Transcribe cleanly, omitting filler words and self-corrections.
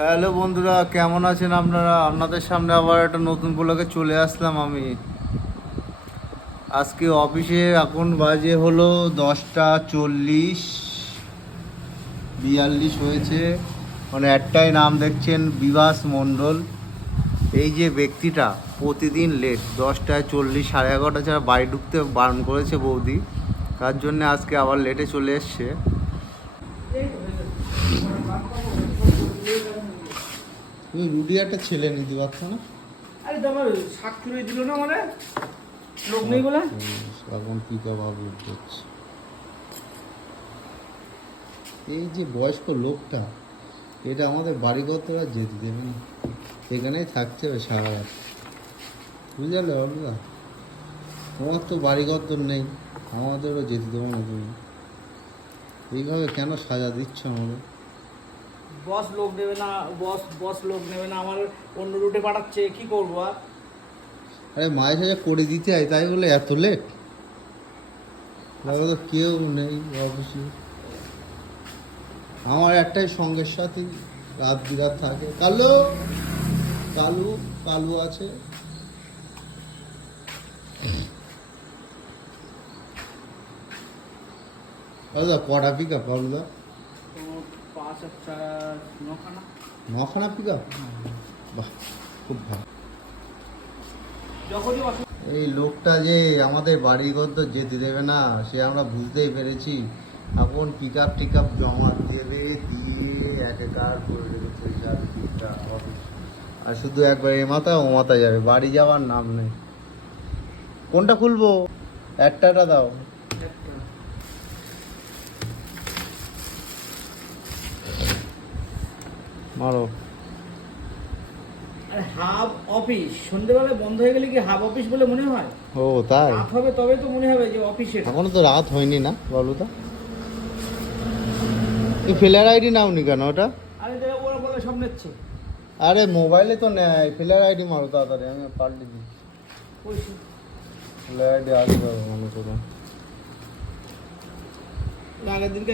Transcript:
Hello বন্ধুরা, কেমন আছেন আপনারা? আপনাদের সামনে আবার একটা নতুন ব্লগে চলে আসলাম আমি। আজকে অফিসে এখন বাজে হলো 10:40 42 হয়েছে। মানে একটাই নাম দেখছেন, বিভাস মণ্ডল। এই যে ব্যক্তিটা প্রতিদিন লেট, 10:40 11:30 ছাড়া বাড়ি ঢুকতে বারণ করেছে বৌদি, তার জন্য আজকে আবার লেটে চলে এসছে। তুমি রুটি একটা ছেলে নিতে পারছো না? আরে তোমার শাক চুরি দিল না মানে লোক নেই বলে। এখন পিকা বাবু করছে। এই যে বয়স্ক লোকটা, এটা আমাদের বাড়িঘর তো আর যেতে দেবে না, এখানেই থাকতে হবে সারা রাত। বুঝলে অল্পা, তোমার তো বাড়িঘর তো নেই, আমাদেরও যেতে দেবো না তুমি। এইভাবে কেন সাজা দিচ্ছ আমাদের? বস লোক নেবে না, বস লোক নেবে না, আমার অন্য রুটে পাঠাচ্ছে, কি করবো আর? আরে মাঝে সাজা করে দিতে হয়, তাই বলে এত লেট? তাহলে তো কেউ নেই অফিসে। আমার একটাই সঙ্গের সাথে রাত বিরাত থাকে, কালু কালু কালু আছে। দাদা কটা পিক আপ বাবুদা? তো 5 একটা 9খানা। 9খানা পিক আপ? বাহ, খুব ভালো। যখনই এই লোকটা যে আমাদের বাড়িঘর তো যেতে দেবে না, সে আমরা বুঝতেই পেরেছি। এখন পিক আপ টিক আপ জমা দেবে, দিয়ে একাকার করে রেখেছে যার পিকটা অফিস। আর শুধু একবার এ মাথা ও মাথা যাবে, বাড়ি যাওয়ার নাম নেই। কোনটা খুলবো? একটা দাও। মারো। আরে হাব অফিস সন্ধ্যেবেলা বন্ধ হয়ে গেলে কি হাব অফিস বলে মনে হয়? ও তাই? রাত হবে তবে তো মনে হবে যে অফিসে। এখনো তো রাত হয়নি না বাবলুদা? এই ফ্লেয়ার আইডি নাওনি কেন ওটা? আরে ওরা বলে সব নিচ্ছে। আরে মোবাইলে তো নেয়, ফ্লেয়ার আইডি মারো তাড়াতাড়ি, আমি পাল্টে দিই। ফ্লেয়ার আইডি আসবে মনে করুন। আগের দিনকে